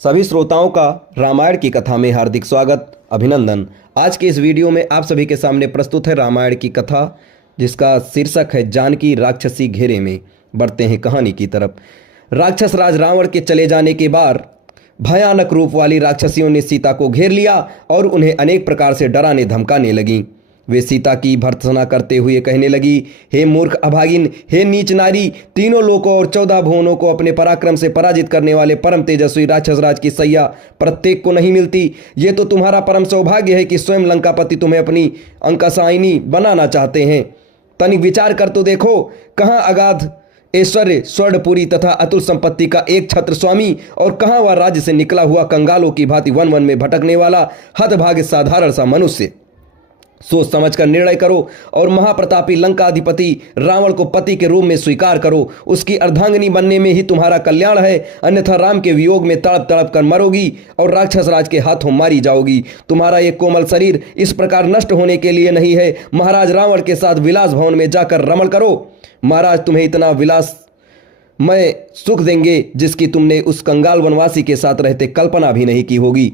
सभी श्रोताओं का रामायण की कथा में हार्दिक स्वागत अभिनंदन। आज के इस वीडियो में आप सभी के सामने प्रस्तुत है रामायण की कथा, जिसका शीर्षक है जानकी राक्षसी घेरे में। बढ़ते हैं कहानी की तरफ। राक्षस राज रावण के चले जाने के बाद भयानक रूप वाली राक्षसियों ने सीता को घेर लिया और उन्हें अनेक प्रकार से डराने धमकाने लगी। वे सीता की भर्त्सना करते हुए कहने लगी, हे मूर्ख अभागिन, हे नीच नारी, तीनों लोकों और 14 भुवनों को अपने पराक्रम से पराजित करने वाले परम तेजस्वी राक्षस राज की सैया प्रत्येक को नहीं मिलती। ये तो तुम्हारा परम सौभाग्य है कि स्वयं लंकापति तुम्हें अपनी अंकसायनी बनाना चाहते हैं। तनिक विचार कर तो देखो, कहाँ अगाध ऐश्वर्य, स्वर्णपुरी तथा अतुल संपत्ति का एक छत्र स्वामी, और कहाँ वह राज्य से निकला हुआ कंगालों की भांति वन वन में भटकने वाला हतभाग्य साधारण सा मनुष्य। सोच समझकर निर्णय करो और महाप्रतापी लंकाधिपति रावण को पति के रूप में स्वीकार करो। उसकी अर्धांगिनी बनने में ही तुम्हारा कल्याण है, अन्यथा राम के वियोग में तड़प तड़प कर मरोगी और राक्षस राज के हाथों मारी जाओगी। तुम्हारा ये कोमल शरीर इस प्रकार नष्ट होने के लिए नहीं है। महाराज रावण के साथ विलास भवन में जाकर रमण करो। महाराज तुम्हें इतना विलास मैं सुख देंगे जिसकी तुमने उस कंगाल वनवासी के साथ रहते कल्पना भी नहीं की होगी।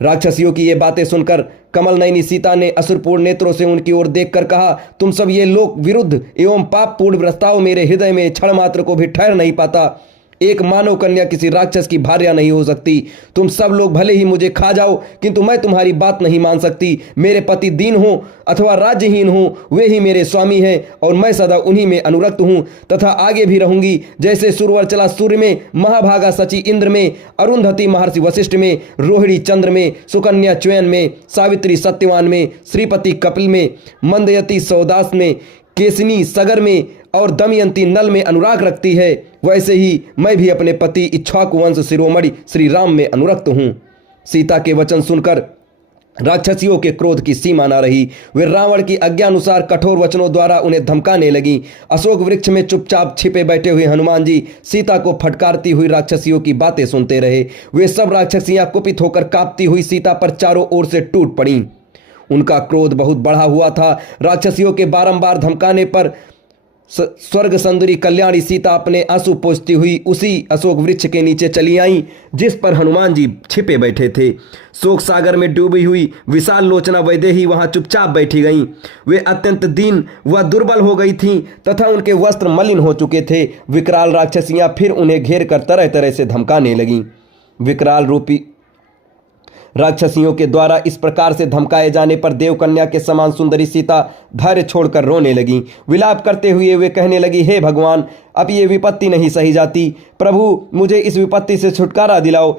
राक्षसियों की ये बातें सुनकर कमल नयनी सीता ने असुरपूर्ण नेत्रों से उनकी ओर देखकर कहा, तुम सब ये लोक विरुद्ध एवं पाप पूर्ण प्रस्ताव मेरे हृदय में क्षण मात्र को भी ठहर नहीं पाता। एक मानव कन्या किसी राक्षस की भार्या नहीं हो सकती। तुम सब लोग भले ही मुझे खा जाओ, किंतु मैं तुम्हारी बात नहीं मान सकती। मेरे पति दीन हो अथवा राज्यहीन हो, वे ही मेरे स्वामी हैं और मैं सदा उन्हीं में अनुरक्त हूँ तथा आगे भी रहूंगी। जैसे सुरवर चला सूर्य में, महाभागा सची इंद्र में, अरुंधति महर्षि वशिष्ठ में, रोहिणी चंद्र में, सुकन्या च्यवन में, सावित्री सत्यवान में, श्रीपति कपिल में, मंदयती सौदास में, केसनी सगर में और दमयंती नल में अनुराग रखती है, वैसे ही मैं भी अपने पति इक्ष्वाकु वंश शिरोमणि श्री राम में अनुरक्त हूँ। सीता के वचन सुनकर राक्षसियों के क्रोध की सीमा न रही। वे रावण की आज्ञानुसार कठोर वचनों द्वारा उन्हें धमकाने लगी। अशोक वृक्ष में चुपचाप छिपे बैठे हुए हनुमान जी सीता को फटकारती हुई राक्षसियों की बातें सुनते रहे। वे सब राक्षसियां कुपित होकर कांपती हुई सीता पर चारों ओर से टूट पड़ी। उनका क्रोध बहुत बढ़ा हुआ था। राक्षसियों के बारंबार धमकाने पर स्वर्ग सुंदरी कल्याणी सीता अपने आंसू पोंछती हुई उसी अशोक वृक्ष के नीचे चली आई जिस पर हनुमान जी छिपे बैठे थे। शोक सागर में डूबी हुई विशाल लोचना वैदेही वहां चुपचाप बैठी गईं। वे अत्यंत दीन व दुर्बल हो गई थीं तथा उनके वस्त्र मलिन हो चुके थे। विकराल राक्षसियां फिर उन्हें घेर कर तरह तरह से धमकाने लगीं। विकराल रूपी राक्षसियों के द्वारा इस प्रकार से धमकाए जाने पर देवकन्या के समान सुंदरी सीता धैर्य छोड़कर रोने लगी। विलाप करते हुए वे कहने लगी, हे भगवान, अब ये विपत्ति नहीं सही जाती। प्रभु, मुझे इस विपत्ति से छुटकारा दिलाओ।